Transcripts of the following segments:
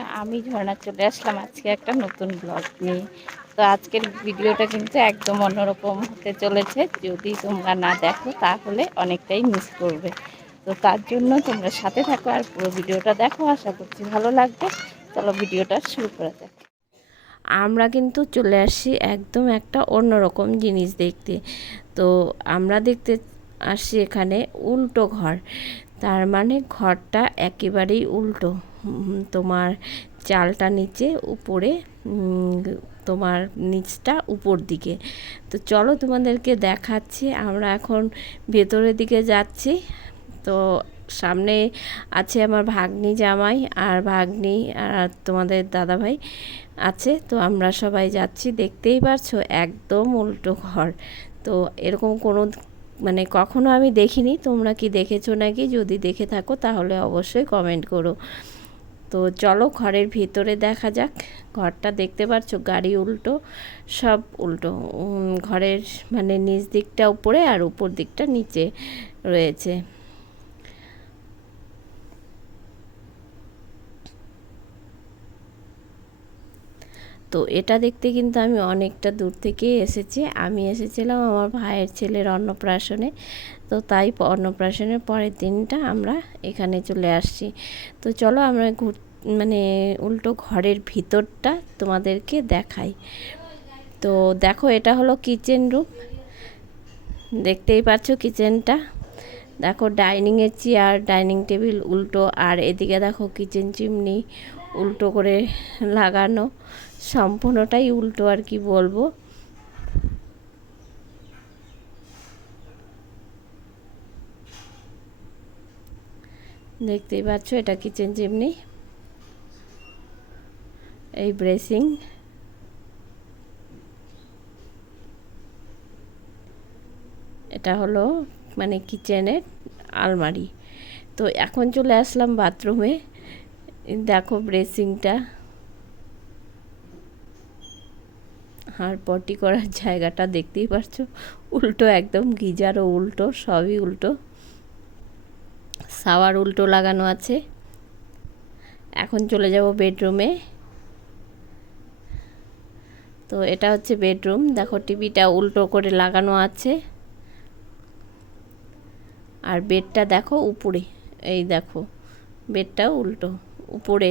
বন্ধুরা আমি ঝর্ণা চলে আসলাম। আজকে একটা নতুন ব্লগ নিয়ে। তো আজকের ভিডিওটা কিন্তু একদম অন্যরকম হতে চলেছে। যদি তোমরা না দেখো, তাহলে অনেকটাই মিস করবে। তো তার জন্য তোমরা সাথে থাকো আর পুরো ভিডিওটা দেখো। আশা করছি ভালো লাগবে। চলো ভিডিওটা শুরু করা যাক। আমরা কিন্তু চলে আসি একদম একটা অন্যরকম জিনিস দেখতে। তো আমরা দেখতে আসি এখানে উল্টো ঘর। তার মানে ঘরটা একেবারেই উল্টো। তোমার চালটা নিচে, উপরে তোমার নিচটা উপর দিকে। তো চলো তোমাদেরকে দেখাচ্ছি, আমরা এখন ভেতরের দিকে যাচ্ছি। তো সামনে আছে আমার ভাগ্নি জামাই আর ভাগ্নি আর তোমাদের দাদাভাই আছে। তো আমরা সবাই যাচ্ছি, দেখতেই পারছ একদম উল্টো ঘর। তো এরকম কোনো মানে কখনো আমি দেখিনি, তোমরা কি দেখেছ নাকি? যদি দেখে থাকো তাহলে অবশ্যই কমেন্ট করো। তো চলো ঘরের ভিতরে দেখা যাক। ঘরটা দেখতে পাচ্ছ গাড়ি উল্টো, সব উল্টো। ঘরের মানে নিচ দিকটা উপরে আর উপর দিকটা নিচে রয়েছে। তো এটা দেখতে কিন্তু আমি অনেকটা দূর থেকে এসেছি। আমি এসেছিলাম আমার ভাইয়ের ছেলের অন্নপ্রাশনে। তো তাই অন্নপ্রাশনের পরের দিনটা আমরা এখানে চলে আসছি। তো চলো আমরা ঘুর মানে উল্টো ঘরের ভিতরটা তোমাদেরকে দেখাই। তো দেখো এটা হলো কিচেন রুম। দেখতেই পাচ্ছ কিচেনটা। দেখো ডাইনিংয়ের চেয়ার, ডাইনিং টেবিল উল্টো। আর এদিকে দেখো কিচেন চিমনি উল্টো করে লাগানো। সম্পূর্ণটাই উল্টো আর কি বলব। দেখতেই পাচ্ছ এটা কিচেন চিমনি এই ব্রেসিং। এটা হলো মানে কিচেনের আলমারি। তো এখন চলে আসলাম বাথরুমে দেখো ব্রেসিংটা। আর পটি করার জায়গাটা দেখতেই পারছ। উল্টো একদম গিজারও উল্টো, সবই উল্টো। সাওয়ার উল্টো লাগানো আছে। এখন চলে যাব বেডরুমে। তো এটা হচ্ছে বেডরুম। দেখো টিভিটা উল্টো করে লাগানো আছে। আর বেডটা দেখো উপরে। এই দেখো, বেডটাও উল্টো। উপরে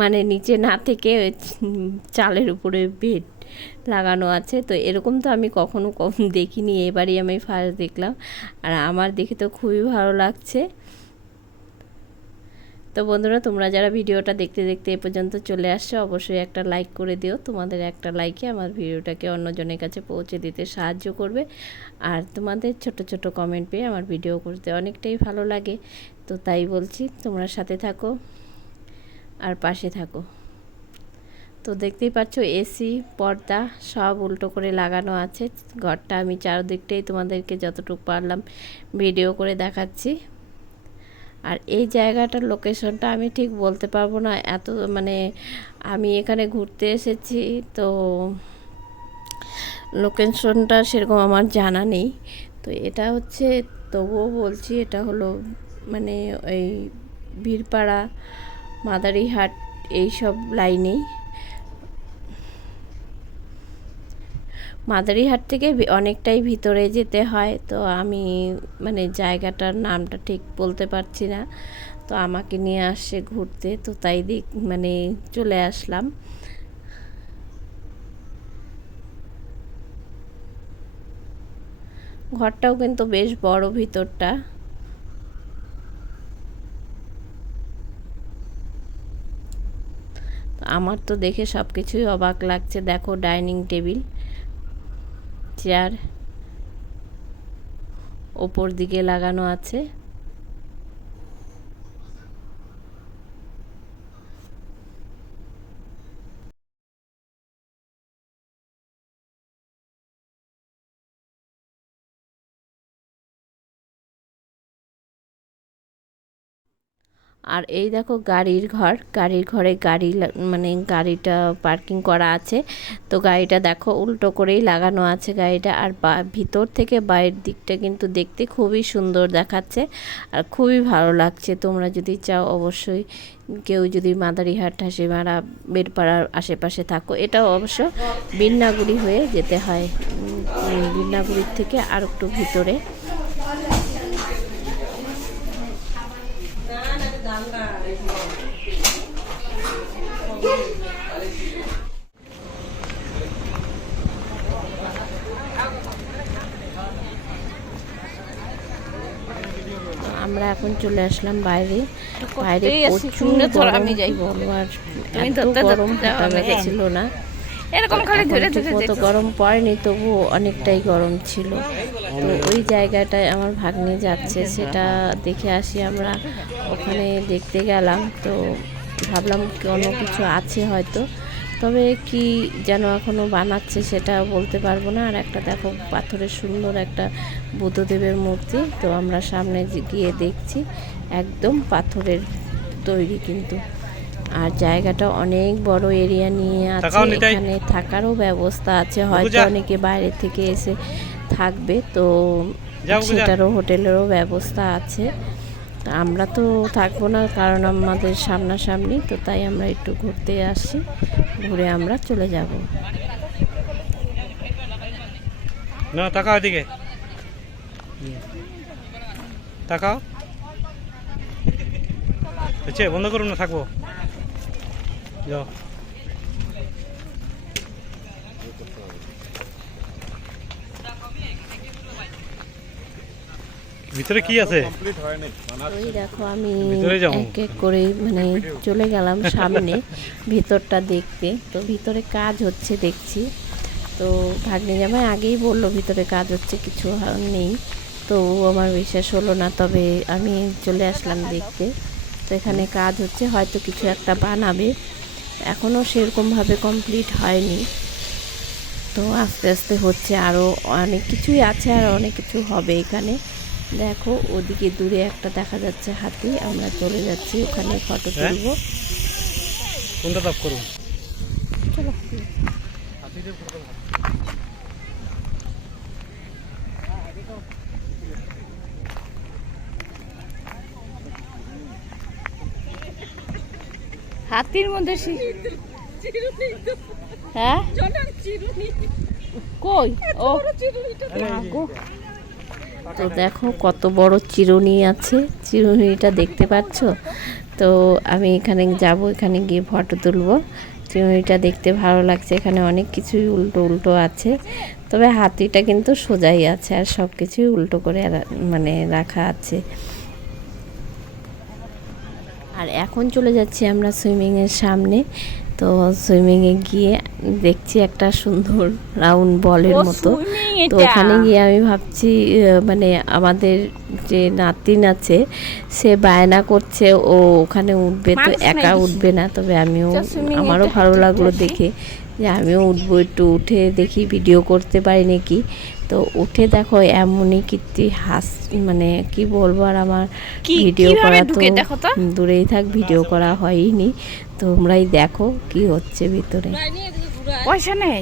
মানে নিচে না থেকে চালের উপরে বেড লাগানো আছে। তো এরকম তো আমি কখনো কম দেখিনি, এবারই আমি ফার্স্ট দেখলাম। আর আমার দেখে তো খুবই ভালো লাগছে। তো বন্ধুরা, তোমরা যারা ভিডিওটা দেখতে দেখতে এ পর্যন্ত চলে আসছো, অবশ্যই একটা লাইক করে দিও। তোমাদের একটা লাইকে আমার ভিডিওটাকে অন্যজনের কাছে পৌঁছে দিতে সাহায্য করবে। আর তোমাদের ছোট ছোট কমেন্ট পেয়ে আমার ভিডিও করতে অনেকটাই ভালো লাগে। তো তাই বলছি, তোমরা সাথে থাকো। আর পাশে থাকো। তো দেখতেই পাচ্ছ, এসি, পর্দা সব উল্টো করে লাগানো আছে। ঘরটা আমি চারদিকটাই তোমাদেরকে যতটুকু পারলাম ভিডিও করে দেখাচ্ছি। আর এই জায়গাটার লোকেশনটা আমি ঠিক বলতে পারব না, এত মানে আমি এখানে ঘুরতে এসেছি, তো লোকেশনটা সেরকম আমার জানা নেই। তো এটা হচ্ছে, তবুও বলছি, এটা হলো মানে ওই বীরপাড়া মাদারিহাট এইসব লাইনেই। মাদারিহাট থেকে অনেকটাই ভিতরে যেতে হয়, তো আমি মানে জায়গাটার নামটা ঠিক বলতে পারছি না। তো আমাকে নিয়ে আসছে ঘুরতে, তো তাই দিক মানে চলে আসলাম। ঘরটাও কিন্তু বেশ বড় ভিতরটা। আমার তো দেখে সব কিছুই অবাক লাগছে। দেখো ডাইনিং টেবিল, চেয়ার, ওপর দিকে লাগানো আছে। আর এই দেখো গাড়ির ঘর। গাড়ির ঘরে গাড়ি মানে গাড়িটা পার্কিং করা আছে। তো গাড়িটা দেখো উল্টো করেই লাগানো আছে গাড়িটা। আর ভিতর থেকে বাইরের দিকটা কিন্তু দেখতে খুবই সুন্দর দেখাচ্ছে। আর খুবই ভালো লাগছে। তোমরা যদি চাও অবশ্যই কেউ যদি মাদারিহাট হাসিমারা বেরপাড়ার আশেপাশে থাকো, এটাও অবশ্য বিন্নাগুড়ি হয়ে যেতে হয়। বিন্নাগুড়ির থেকে আর একটু ভিতরে। আমরা এখন চলে আসলাম বাইরে। বাইরে প্রচুর আমি যাই। বলব আর গরম ছিল না। এরকম খালি ধরে ধরে যেতে। গরম পড়েনি তবুও অনেকটাই গরম ছিল। তো ওই জায়গাটায় আমার ভাগ্নে যাচ্ছে সেটা দেখে আসি আমরা। ওখানে দেখতে গেলাম তো ভাবলাম কোনো কিছু আছে হয়তো। তবে কি যেন এখনও বানাচ্ছে সেটা বলতে পারব না। আর একটা দেখো পাথরের সুন্দর একটা বুদ্ধদেবের মূর্তি। তো আমরা সামনে যে গিয়ে দেখছি একদম পাথরের তৈরি কিন্তু। আর জায়গাটা অনেক বড় এরিয়া নিয়ে আছে। এখানে থাকারও ব্যবস্থা আছে। হয়তো অনেকে বাইরে থেকে এসে থাকবে। তো সেটারও হোটেলেরও ব্যবস্থা আছে। আমরা তো থাকব না কারণ আমাদের সামনাসামনি। তো তাই আমরা একটু ঘুরতে আসছি ঘুরে আমরা চলে যাব। না তাকাও এদিকে। তাকাও। বন্ধ করুন না থাকব। যাও। ভিতরে কি আছে? ওই দেখো আমি। এক এক করে মানে চলে গেলাম সামনে ভিতরটা দেখতে। তো ভিতরে কাজ হচ্ছে দেখছি। তো ভাগ্নে জামাই আগেই বলল ভিতরে কাজ হচ্ছে কিছু নেই। তো আমার বিশ্বাস হলো না তবে আমি চলে আসলাম দেখতে। তো এখানে কাজ হচ্ছে হয়তো কিছু একটা বানাবে। এখনও সেরকমভাবে কমপ্লিট হয়নি। তো আস্তে আস্তে হচ্ছে আরও অনেক কিছুই আছে আর অনেক কিছু হবে এখানে। দেখো ওদিকে দূরে একটা দেখা যাচ্ছে হাতি। আমরা চলে যাচ্ছি ওখানে ফটো হ্যাঁ? তুলবো। কোনটা তাপ করুন চলো। হাতির মধ্যে শি- হ্যাঁ? কই? ও। তো দেখো কত বড় চিরুনি আছে। চিরুনিটা দেখতে পাচ্ছ? তো আমি এখানে যাব, এখানে গিয়ে ফটো তুলবো। চিরুনিটা দেখতে ভালো লাগছে, এখানে অনেক কিছুই উল্টো উল্টো আছে। তবে হাতিটা কিন্তু সোজাই আছে আর সব কিছুই উল্টো করে মানে রাখা আছে। আর এখন চলে যাচ্ছি আমরা সুইমিংয়ের সামনে। তো সুইমিংয়ে গিয়ে দেখছি একটা সুন্দর রাউন্ড বলের মতো। তো ওখানে গিয়ে আমি ভাবছি মানে আমাদের যে নাতিন আছে সে বায়না করছে ও ওখানে উঠবে তো একা উঠবে না। তবে আমিও আমারও ভালো লাগল দেখে। যে আমিও উঠবো একটু উঠে দেখি ভিডিও করতে পারি নাকি। তো উঠে দেখো এমনই কীর্তি হাস মানে কি বলব আর আমার ভিডিও করা তো? দূরেই থাক ভিডিও করা হয়নি তোমরাই দেখো কি হচ্ছে ভিতরে। পয়সা নেই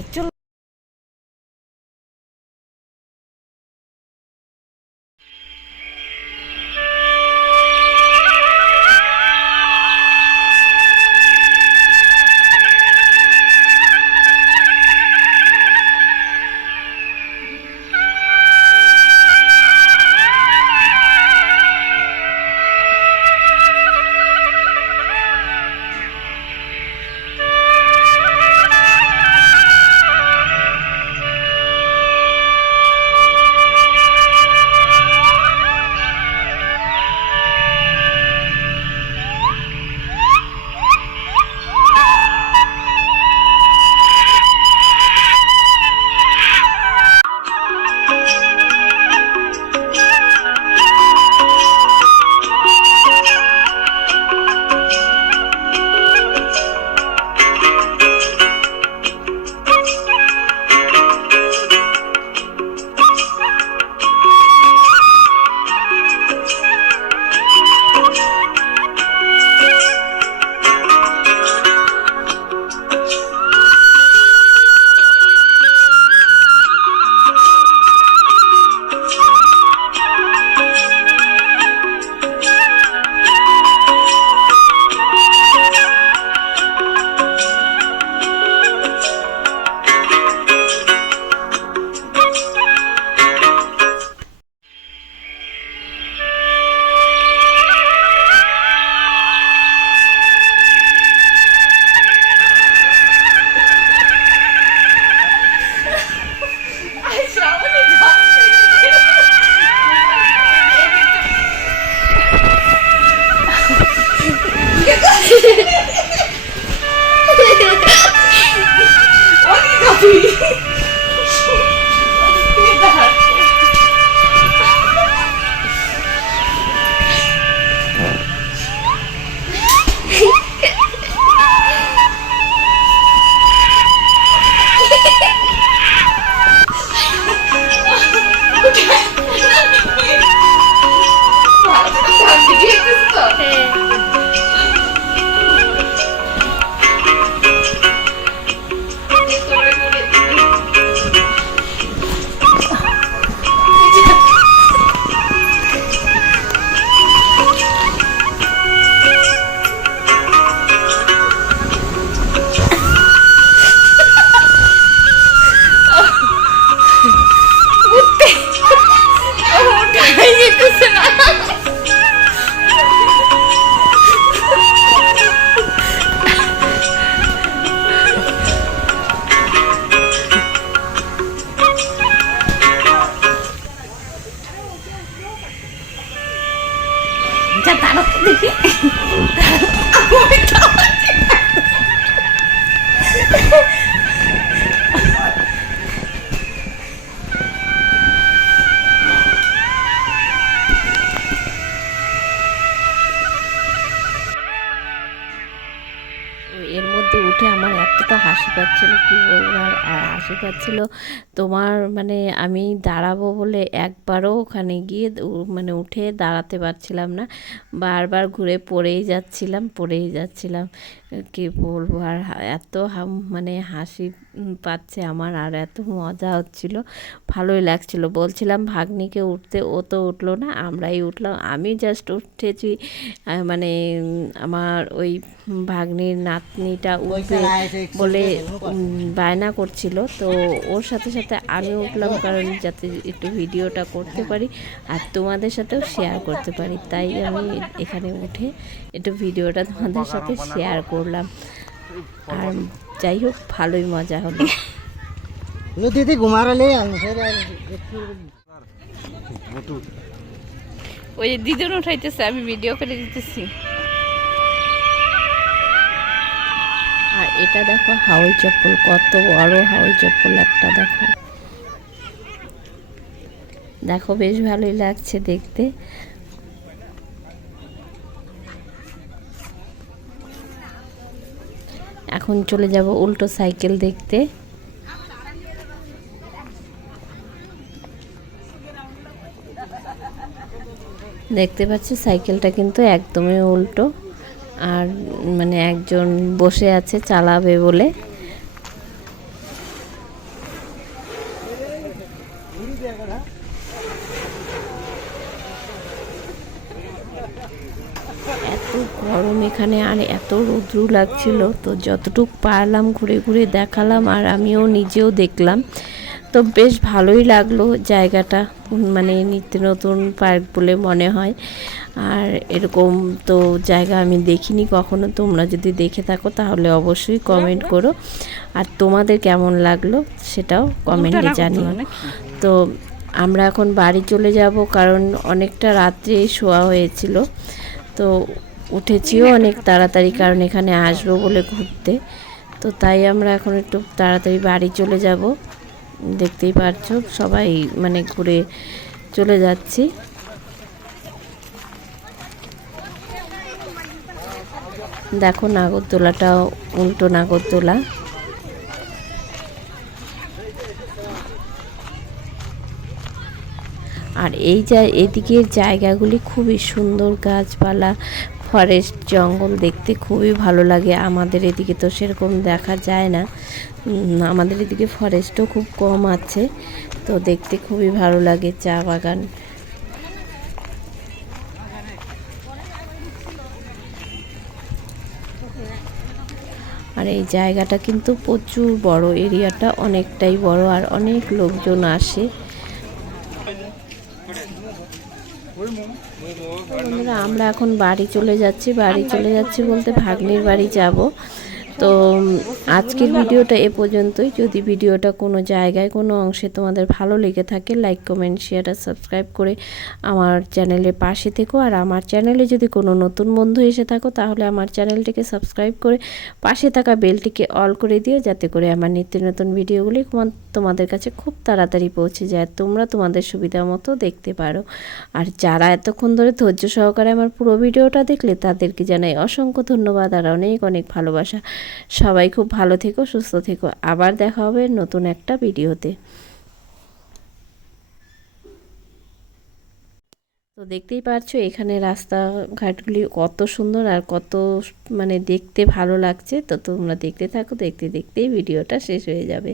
আচ্ছা তারও দেখি। এর মধ্যে উঠে আমার এতটা হাসি পাচ্ছিল, কি বলব আর হাসি পাচ্ছিল তোমার মানে আমি দাঁড়াবো বলে একবারও ওখানে গিয়ে মানে উঠে দাঁড়াতে পারছিলাম না। বারবার ঘুরে পড়েই যাচ্ছিলাম পড়েই যাচ্ছিলাম। কি বলব আর এত হাম- মানে হাসি পাচ্ছে আমার আর এত মজা হচ্ছিল। ভালোই লাগছিল। বলছিলাম ভাগ্নিকে উঠতে ও তো উঠল না আমরাই উঠলাম। আমি জাস্ট উঠেছি মানে আমার ওই ভাগ্নির নাতনিটা উঠবে বলে বায়না করছিল। তো ওর সাথে সাথে সাথে আমি উঠলাম কারণ যাতে একটু ভিডিওটা করতে পারি আর তোমাদের সাথেও শেয়ার করতে পারি। তাই আমি এখানে উঠে একটু ভিডিওটা তোমাদের সাথে শেয়ার করলাম। আর যাই হোক ভালোই মজা হলো। দিদি ঘুমারালে ওই দিদি উঠাইতেছে আমি ভিডিও করে দিতেছি। এটা দেখো, হাওয়াই চপ্পল, কত বড় হাওয়াই চপ্পল একটা দেখো। দেখো, বেশ ভালোই লাগছে দেখতে। এখন চলে যাব উল্টো সাইকেল দেখতে। দেখতে পাচ্ছি, সাইকেলটা কিন্তু একদমই উল্টো। আর মানে একজন বসে আছে, চালাবে বলে। এত গরম এখানে আর এত রৌদ্র লাগছিল, তো যতটুকু পারলাম ঘুরে ঘুরে দেখালাম আর আমিও নিজেও দেখলাম। তো বেশ ভালোই লাগল জায়গাটা মানে নিত্য নতুন পার্ক বলে মনে হয়। আর এরকম তো জায়গা আমি দেখিনি কখনো তোমরা যদি দেখে থাকো তাহলে অবশ্যই কমেন্ট করো। আর তোমাদের কেমন লাগল সেটাও কমেন্টে জানিও। তো আমরা এখন বাড়ি চলে যাব কারণ অনেকটা রাত্রে শোয়া হয়েছিল। তো উঠেছিও অনেক তাড়াতাড়ি কারণ এখানে আসব বলে ঘুরতে। তো তাই আমরা এখন একটু তাড়াতাড়ি বাড়ি চলে যাব। দেখতেই পারছ, সবাই মানে ঘুরে চলে যাচ্ছি। দেখো নাগরদোলাটা উল্টো নাগরদোলা। আর এই যা, এদিকের জায়গাগুলি খুবই সুন্দর গাছপালা ফরেস্ট জঙ্গল দেখতে খুবই ভালো লাগে। আমাদের এদিকে তো সেরকম দেখা যায় না। আমাদের এদিকে ফরেস্টও খুব কম আছে। তো দেখতে খুবই ভালো লাগে চা বাগান। আর এই জায়গাটা কিন্তু প্রচুর বড়। এরিয়াটা অনেকটাই বড় আর অনেক লোকজন আসে। বন্ধুরা আমরা এখন বাড়ি চলে যাচ্ছি। বাড়ি চলে যাচ্ছি বলতে ভাগ্নির বাড়ি যাব। তো আজকের ভিডিওটা এ পর্যন্তই। যদি ভিডিওটা কোনো জায়গায়, কোনো অংশে তোমাদের ভালো লেগে থাকে লাইক কমেন্ট শেয়ার আর সাবস্ক্রাইব করে আমার চ্যানেলের পাশে থেকো। আর আমার চ্যানেলে যদি কোনো নতুন বন্ধু এসে থাকো, তাহলে আমার চ্যানেলটিকে সাবস্ক্রাইব করে পাশে থাকা বেলটিকে অল করে দিও, যাতে করে আমার নিত্য নতুন ভিডিওগুলি তোমা- তোমাদের কাছে খুব তাড়াতাড়ি পৌঁছে যায় তোমরা তোমাদের সুবিধা মতো দেখতে পারো। আর যারা এতক্ষণ ধরে ধৈর্য সহকারে আমার পুরো ভিডিওটা দেখলে, তাদেরকে জানাই অসংখ্য ধন্যবাদ আর অনেক অনেক ভালোবাসা। সবাই খুব ভালো থেকো, সুস্থ থেকো। আবার দেখা হবে নতুন একটা ভিডিওতে। তো দেখতেই পারছ, এখানে রাস্তাঘাটগুলি কত সুন্দর আর কত মানে দেখতে ভালো লাগছে। তো তোমরা দেখতে থাকো, দেখতে দেখতেই ভিডিওটা শেষ হয়ে যাবে।